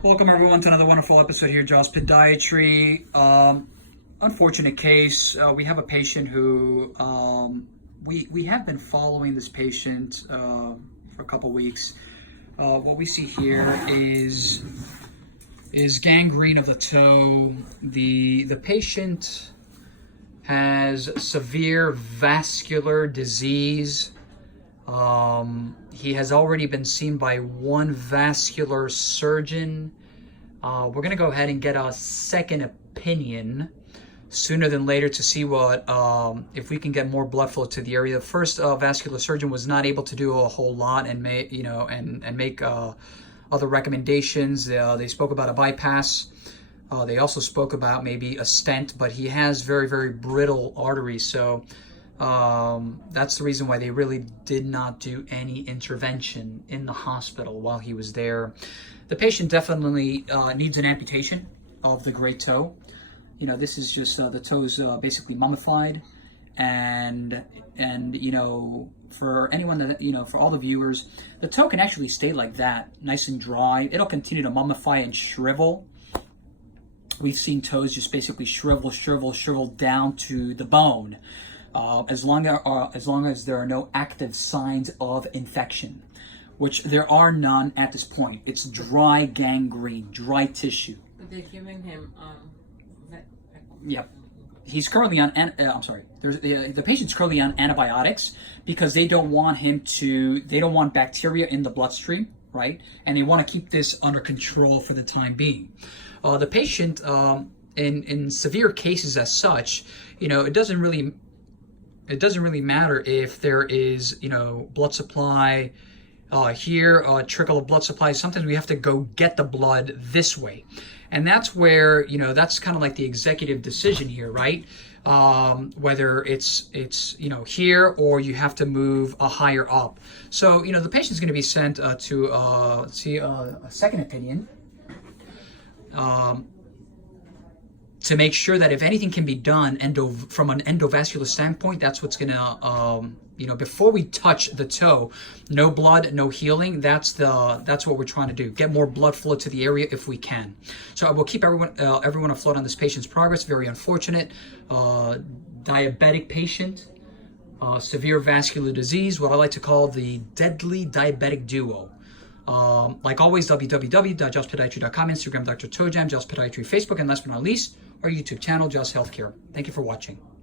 Welcome everyone to another wonderful episode here, Doctors of Podiatry. Unfortunate case. We have a patient who we have been following this patient for a couple weeks. What we see here is gangrene of the toe. The patient has severe vascular disease. He has already been seen by one vascular surgeon. We're going to go ahead and get a second opinion sooner than later to see what if we can get more blood flow to the area. The first vascular surgeon was not able to do a whole lot and make other recommendations. They spoke about a bypass. They also spoke about maybe a stent, but he has very, very brittle arteries, so that's the reason why they really did not do any intervention in the hospital while he was there. The patient definitely needs an amputation of the great toe. You know, this is just the toe's basically mummified, and you know, for anyone that, for all the viewers, the toe can actually stay like that, nice and dry. It'll continue to mummify and shrivel. We've seen toes just basically shrivel down to the bone. As long as there are no active signs of infection, which there are none at this point. It's dry gangrene, dry tissue. But they're giving him Yep. He's currently on, the patient's currently on antibiotics because they don't want bacteria in the bloodstream, right? And they want to keep this under control for the time being. The patient, in severe cases as such, it doesn't really matter if there is, blood supply here, a trickle of blood supply. Sometimes we have to go get the blood this way. And that's where, that's kind of like the executive decision here, right? Whether it's here or you have to move higher up. So, the patient's going to be sent to see a second opinion. To make sure that if anything can be done from an endovascular standpoint, that's what's gonna, before we touch the toe, no blood, no healing. That's what we're trying to do. Get more blood flow to the area if we can. So I will keep everyone afloat on this patient's progress. Very unfortunate, diabetic patient, severe vascular disease, what I like to call the deadly diabetic duo. Like always, www.justpodiatry.com, Instagram, Dr. Tojam, Just Podiatry, Facebook, and last but not least, our YouTube channel, Just Healthcare. Thank you for watching.